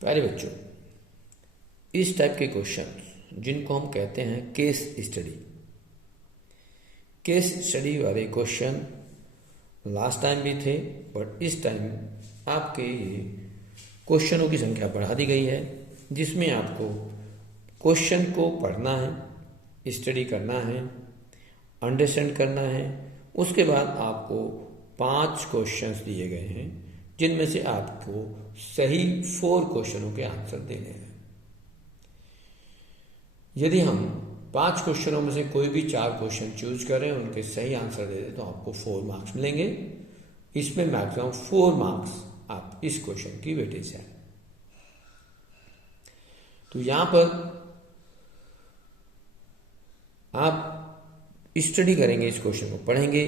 प्यारे बच्चों, इस टाइप के क्वेश्चन जिनको हम कहते हैं केस स्टडी, केस स्टडी वाले क्वेश्चन लास्ट टाइम भी थे, बट इस टाइम आपके क्वेश्चनों की संख्या बढ़ा दी गई है, जिसमें आपको क्वेश्चन को पढ़ना है, स्टडी करना है, अंडरस्टैंड करना है। उसके बाद आपको 5 क्वेश्चंस दिए गए हैं, जिनमें से आपको सही 4 क्वेश्चनों के आंसर देने हैं। यदि हम 5 क्वेश्चनों में से कोई भी 4 क्वेश्चन चूज करें, उनके सही आंसर दे दें, तो आपको 4 मार्क्स मिलेंगे। इसमें मैक्सिमम 4 मार्क्स आप इस क्वेश्चन की वेटेज है। तो यहां पर आप स्टडी करेंगे, इस क्वेश्चन को पढ़ेंगे।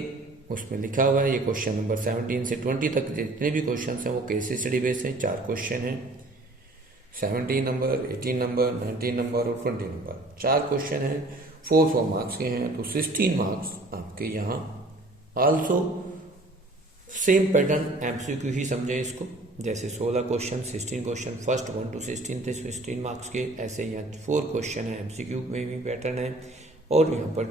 उसमें लिखा हुआ है, ये क्वेश्चन नंबर 17 से 20 तक जितने भी क्वेश्चन हैं वो केस स्टडी बेस्ड हैं। 4 क्वेश्चन हैं, 17 नंबर, 18 नंबर, 19 नंबर और 20 नंबर। 4 क्वेश्चन हैं, 4 मार्क्स के हैं, तो 16 मार्क्स आपके यहाँ। आल्सो सेम पैटर्न एमसीक्यू ही समझें इसको, जैसे 16 क्वेश्चन 16 क्वेश्चन फर्स्ट 1 to 16 थे 16 मार्क्स के, ऐसे यहाँ 4 क्वेश्चन है, एमसीक्यू में भी पैटर्न है। और यहाँ पर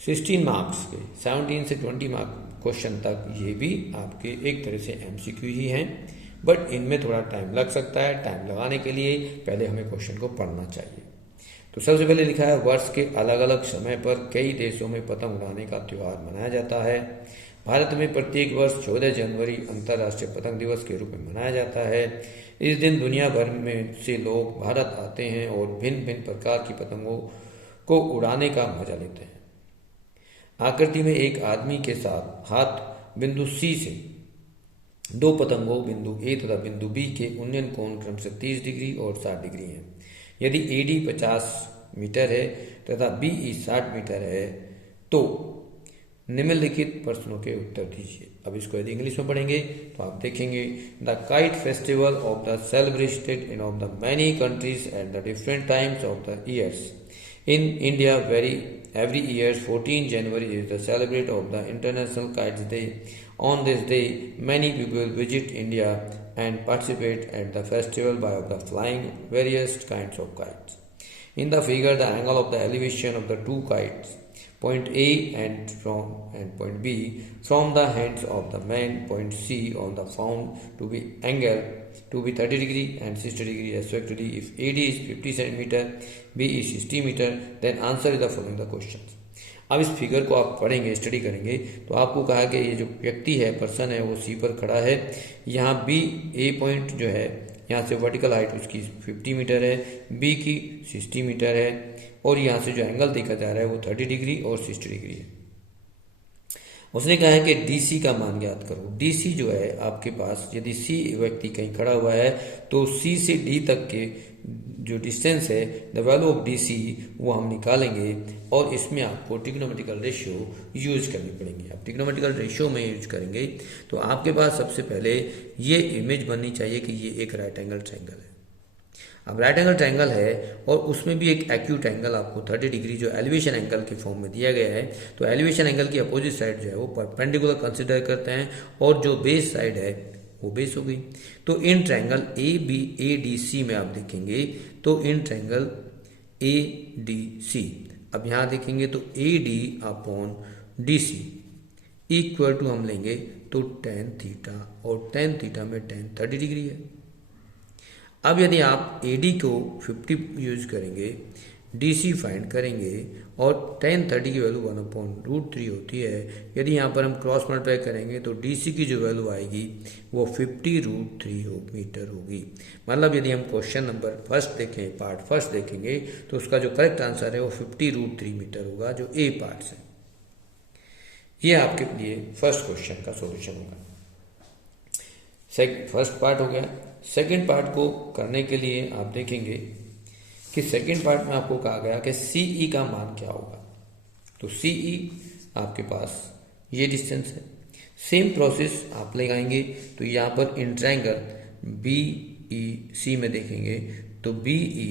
16 मार्क्स के 17 से 20 मार्क क्वेश्चन तक ये भी आपके एक तरह से एमसीक्यू ही हैं, बट इनमें थोड़ा टाइम लग सकता है। टाइम लगाने के लिए पहले हमें क्वेश्चन को पढ़ना चाहिए। तो सबसे पहले लिखा है, वर्ष के अलग अलग समय पर कई देशों में पतंग उड़ाने का त्यौहार मनाया जाता है। भारत में प्रत्येक वर्ष 14 जनवरी अंतर्राष्ट्रीय पतंग दिवस के रूप में मनाया जाता है। इस दिन दुनिया भर में से लोग भारत आते हैं और भिन्न भिन्न प्रकार की पतंगों को उड़ाने का मजा लेते हैं। आकृति में एक आदमी के साथ हाथ बिंदु सी से 2 पतंगों बिंदु ए तथा बिंदु बी के उन्नयन कोण क्रमशः 30 डिग्री और 60 डिग्री है। यदि एडी 50 मीटर है तथा बीई 60 मीटर है तो निम्नलिखित प्रश्नों के उत्तर दीजिए। अब इसको यदि इंग्लिश में पढ़ेंगे तो आप देखेंगे, the kite festival of the celebrated in of the many countries at the different times of the years. In India, every year, 14 January is the celebration of the International Kites Day. On this day, many people visit India and participate at the festival by flying various kinds of kites. In the figure, the angle of the elevation of the 2 kites, point A and point B, from the hands of the man, point C, on the found to be angle to be 30 degree and 60 degree respectively. If AD is 50 centimeter, B is 60 meter, then answer is the following the questions. अब इस figure को आप पढ़ेंगे, study करेंगे, तो आपको कहा कि ये जो व्यक्ति है, पर्सन है, वो सी पर खड़ा है। यहाँ बी ए पॉइंट जो है, यहाँ से वर्टिकल हाइट उसकी 50 मीटर है, बी की 60 मीटर है, और यहाँ से जो एंगल देखा जा रहा है वो 30 डिग्री और 60 डिग्री है। उसने कहा है कि डीसी का मान ज्ञात करो। डीसी जो है आपके पास, यदि सी व्यक्ति कहीं खड़ा हुआ है तो सी से डी तक के जो डिस्टेंस है, द वैल्यू ऑफ डीसी, वो हम निकालेंगे। और इसमें आपको ट्रिग्नोमेट्रिकल रेशियो यूज करनी पड़ेंगी। आप ट्रिग्नोमेट्रिकल रेशियो में यूज करेंगे तो आपके पास सबसे पहले ये इमेज बननी चाहिए कि ये एक राइट एंगल ट्रायंगल है। अब राइट एंगल ट्रायंगल है और उसमें भी एक एक्यूट एंगल आपको 30 डिग्री जो एलिवेशन एंगल के फॉर्म में दिया गया है। तो एलिवेशन एंगल की अपोजिट साइड जो है वो परपेंडिकुलर कंसिडर करते हैं, और जो बेस साइड है वो बेस हो गई। तो in triangle A B A D C में आप देखेंगे तो इन ट्रायंगल ए डी सी, अब यहाँ देखेंगे तो A D upon D C equal to हम लेंगे तो tan थीटा, और tan थीटा में tan 30 डिग्री है। अब यदि आप AD को 50 यूज करेंगे, DC फाइंड करेंगे, और tan 30 की वैल्यू 1/√3 होती है। यदि यहाँ पर हम क्रॉस मल्टीप्लाई करेंगे तो DC की जो वैल्यू आएगी वो 50√3 मीटर होगी। मतलब यदि हम क्वेश्चन नंबर फर्स्ट देखें, पार्ट फर्स्ट देखेंगे, तो उसका जो करेक्ट आंसर है वो 50√3 मीटर होगा, जो ए पार्ट है। ये आपके लिए फर्स्ट क्वेश्चन का सॉल्यूशन होगा। फर्स्ट पार्ट हो गया। सेकंड पार्ट को करने के लिए आप देखेंगे कि सेकंड पार्ट में आपको कहा गया कि सीई का मान क्या होगा। तो सीई आपके पास ये डिस्टेंस है। सेम प्रोसेस आप लगाएंगे तो यहाँ पर इन ट्रायंगल बी ई सी में देखेंगे तो बी ई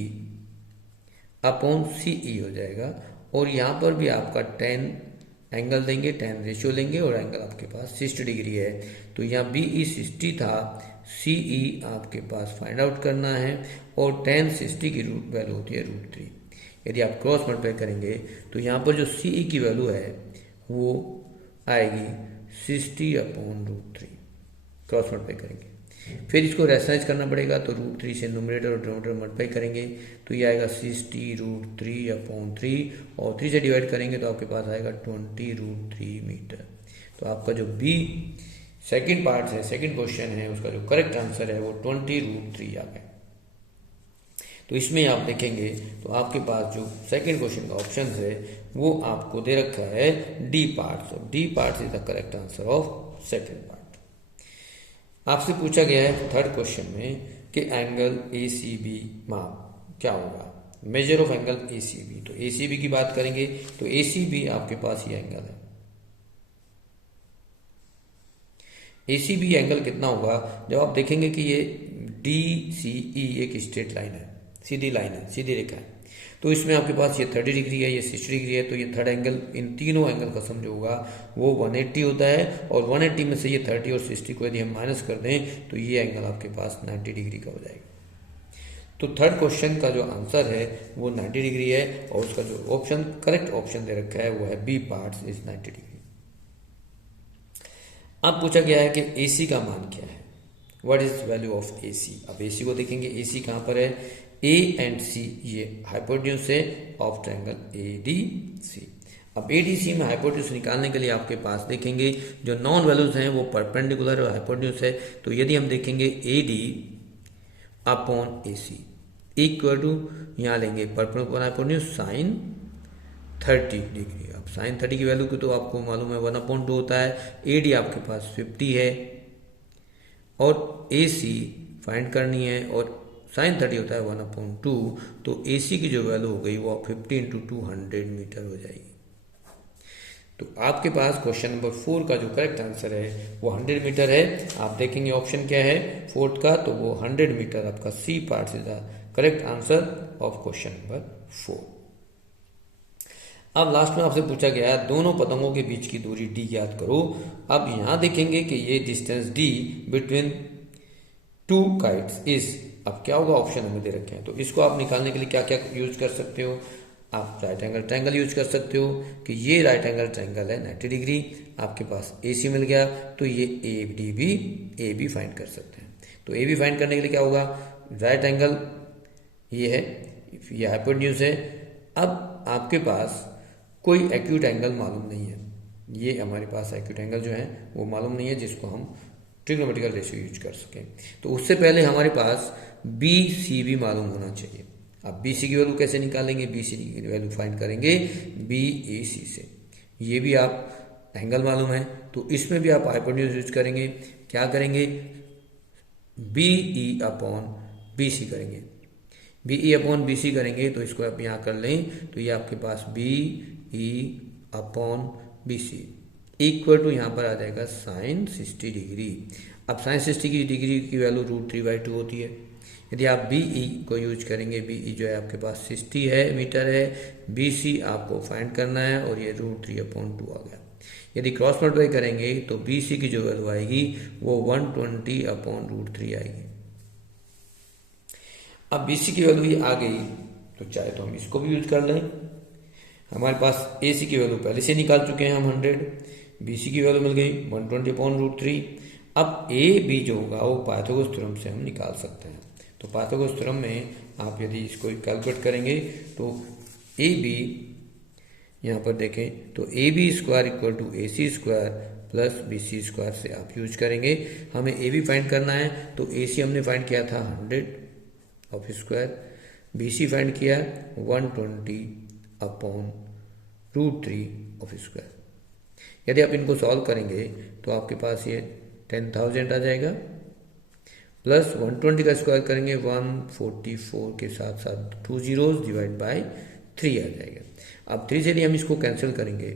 अपॉन सीई हो जाएगा, और यहाँ पर भी आपका tan एंगल देंगे, tan रेशियो लेंगे, और एंगल आपके पास 60 डिग्री है। तो यहाँ बी ई 60 था, CE आपके पास फाइंड आउट करना है और tan 60 की रूट वैल्यू होती है √3। यदि आप क्रॉस मल्टीप्लाई करेंगे तो यहाँ पर जो CE की वैल्यू है वो आएगी 60/√3। क्रॉस मल्टीप्लाई करेंगे, फिर इसको रेशनलाइज करना पड़ेगा, तो √3 से न्यूमरेटर और डिनोमिनेटर मल्टीप्लाई करेंगे तो ये आएगा 60√3/3 और 3 से डिवाइड करेंगे तो आपके पास आएगा 20√3 मीटर। तो आपका जो बी सेकंड पार्ट है, सेकंड क्वेश्चन है, उसका जो करेक्ट आंसर है वो 20√3 आ गया। तो इसमें आप देखेंगे तो आपके पास जो सेकंड क्वेश्चन का ऑप्शन है वो आपको दे रखा है D part. D part is the correct answer of second part. आपसे पूछा गया है थर्ड क्वेश्चन में कि एंगल ACB माप क्या होगा, मेजर ऑफ एंगल ACB। तो ACB की बात करेंगे तो ACB आपके पास ये एंगल है। ACB एंगल कितना होगा, जब आप देखेंगे कि ये DCE एक स्ट्रेट लाइन है, सीधी लाइन है, सीधी रेखा है, तो इसमें आपके पास ये 30 डिग्री है, ये 60 डिग्री है, तो ये थर्ड एंगल इन तीनों एंगल का सम जो होगा वो 180 होता है। और 180 में से ये 30 और 60 को यदि हम माइनस कर दें तो ये एंगल आपके पास 90 डिग्री का हो जाएगा। तो थर्ड क्वेश्चन का जो आंसर है वो 90 डिग्री है और उसका जो ऑप्शन करेक्ट ऑप्शन दे रखा है वो है बी पार्ट इज 90 डिग्री। अब पूछा गया है कि AC का मान क्या है, what is value of AC। अब AC को देखेंगे, AC कहाँ पर है, A एंड C ये हाइपोटेन्यूज है ऑफ ट्रायंगल ADC। अब ADC में हाइपोटेन्यूज निकालने के लिए आपके पास देखेंगे जो नॉन वैल्यूज हैं वो परपेंडिकुलर और हाइपोटेन्यूज है। तो यदि हम देखेंगे AD upon AC equal to यहाँ लेंगे परपेंडिकुलर हाइपोटेन्यूज साइन 30 डिग्री। अब साइन 30 की वैल्यू को तो आपको मालूम है 1/2 होता है। AD आपके पास 50 है और AC फाइंड करनी है और साइन 30 होता है 1/2, तो AC की जो वैल्यू हो गई वो 50 × 200 मीटर हो जाएगी। तो आपके पास क्वेश्चन नंबर 4 का जो करेक्ट आंसर है वो 100 मीटर है। आप देखेंगे ऑप्शन क्या है फोर्थ का, तो वो 100 मीटर आपका C part is the correct answer of question number 4। अब लास्ट में आपसे पूछा गया है दोनों पतंगों के बीच की दूरी D याद करो। अब यहां देखेंगे कि ये distance D between 2 kites is, अब क्या होगा ऑप्शन हमें दे रखे हैं, तो इसको आप निकालने के लिए क्या क्या यूज कर सकते हो, आप राइट एंगल ट्रायंगल यूज कर सकते हो कि ये राइट एंगल ट्रायंगल है 90 डिग्री, आपके पास AC मिल गया तो ये AB फाइंड कर सकते हैं। तो AB फाइंड करने के लिए क्या होगा, राइट एंगल ये है, ये हाइपोटेन्यूज है। अब आपके पास कोई एक्यूट एंगल मालूम नहीं है, ये हमारे पास एक्यूट एंगल जो है वो मालूम नहीं है जिसको हम ट्रिग्नोमेट्रिकल रेशियो यूज कर सकें। तो उससे पहले हमारे पास BC मालूम होना चाहिए। अब BC की वैल्यू कैसे निकालेंगे, BC की वैल्यू फाइंड करेंगे BAC से। ये भी आप एंगल मालूम है तो इसमें भी आप हाइपोटेन्यूज यूज करेंगे। क्या करेंगे, BE अपॉन BC करेंगे, BE अपॉन BC करेंगे तो इसको आप यहाँ कर लें तो ये आपके पास BE upon BC equal to यहाँ पर आ जाएगा साइन 60 डिग्री। अब साइन 60 की डिग्री की वैल्यू √3/2 होती है। यदि आप BE को यूज करेंगे, BE जो है आपके पास 60 है मीटर है, BC आपको फाइंड करना है और ये √3/2 आ गया। यदि क्रॉस मल्टीप्लाई करेंगे तो BC की जो वैल्यू आएगी वो 120/√3 आएगी। अब BC की वैल्यू ये आ गई तो चाहे तो हम इसको भी यूज कर लें। हमारे पास AC की वैल्यू पहले से निकाल चुके हैं हम 100, BC की वैल्यू मिल गई 120/√3। अब AB जो होगा वो पाइथागोरस थ्योरम से हम निकाल सकते हैं। तो पाइथागोरस थ्योरम में आप यदि इसको कैलकुलेट करेंगे तो AB यहाँ पर देखें तो AB² equal to AC² plus BC² से आप यूज करेंगे। हमें AB फाइंड करना है तो AC हमने फाइंड किया था 100 ऑफ स्क्वायर, BC फाइंड किया 120/√3 ऑफ स्क्वायर। यदि आप इनको सॉल्व करेंगे तो आपके पास ये 10,000 आ जाएगा, प्लस 120 का स्क्वायर करेंगे 144 के साथ साथ 2 zeros डिवाइड बाय 3 आ जाएगा। अब 3 से यदि हम इसको कैंसिल करेंगे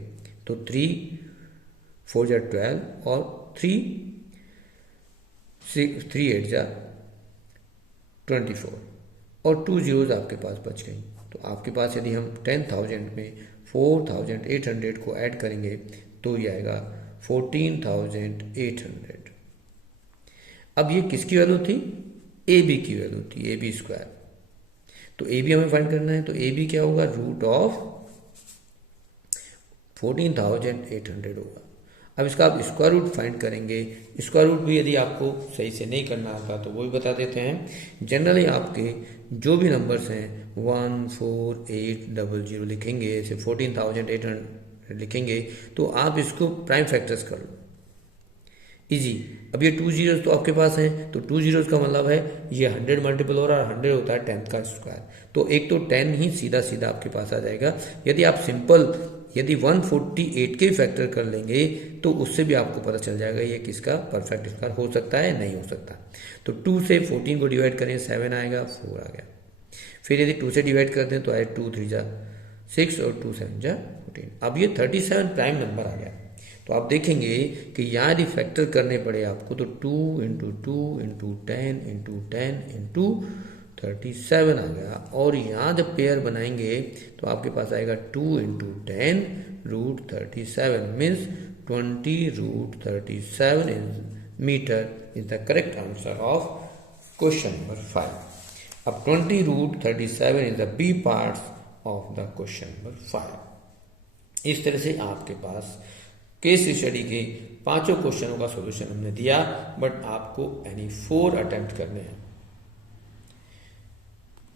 तो 3 4 जा 12 और 3 8 जा 24 और 2 zeros आपके पास बच गई। तो आपके पास यदि हम 10,000 में 4,800 को ऐड करेंगे तो ये आएगा 14,800। अब ये किसकी वैल्यू थी, ए बी की वैल्यू थी, ए बी स्क्वायर। तो ए बी हमें फाइंड करना है, तो ए बी क्या होगा, रूट ऑफ 14,800 होगा। अब इसका आप स्क्वायर रूट फाइंड करेंगे। स्क्वायर रूट भी यदि आपको सही से नहीं करना आता तो वो भी बता देते हैं। जनरली आपके जो भी नंबर्स हैं 14800 लिखेंगे, ऐसे 14,800 लिखेंगे, तो आप इसको प्राइम फैक्टर्स कर लो, इजी। अब ये 2 जीरोस तो आपके पास हैं, तो 2 जीरोस का मतलब है ये 100 मल्टीपल हो रहा है, 100 होता है 10 का स्क्वायर, तो एक तो 10 ही सीधा सीधा आपके पास आ जाएगा। यदि आप सिंपल यदि 148 के फैक्टर कर लेंगे तो उससे भी आपको पता चल जाएगा ये किसका परफेक्ट स्क्वायर हो सकता है, नहीं हो सकता। तो 2 से 14 को डिवाइड करें, 7 आएगा, 4 आ गया। फिर यदि 2 से डिवाइड करते हैं तो आए 2 3 जा 6 और 2 7 जा 14। अब ये 37 प्राइम नंबर आ गया। तो आप देखेंगे कि यहाँ यदि फैक्टर करने पड़े आपको तो 2 इंटू 2 इंटू 10 इंटू 10 इंटू 37 आ गया। और यहाँ जब पेयर बनाएंगे तो आपके पास आएगा 2 into 10 root 37 means 20 root 37 meter is the correct answer of question number 5। अब 20 root 37 is the B part of the question number 5। इस तरह से आपके पास केस स्टडी के 5 क्वेश्चनों का सॉल्यूशन हमने दिया, बट आपको यानी 4 अटेम्प्ट करने हैं।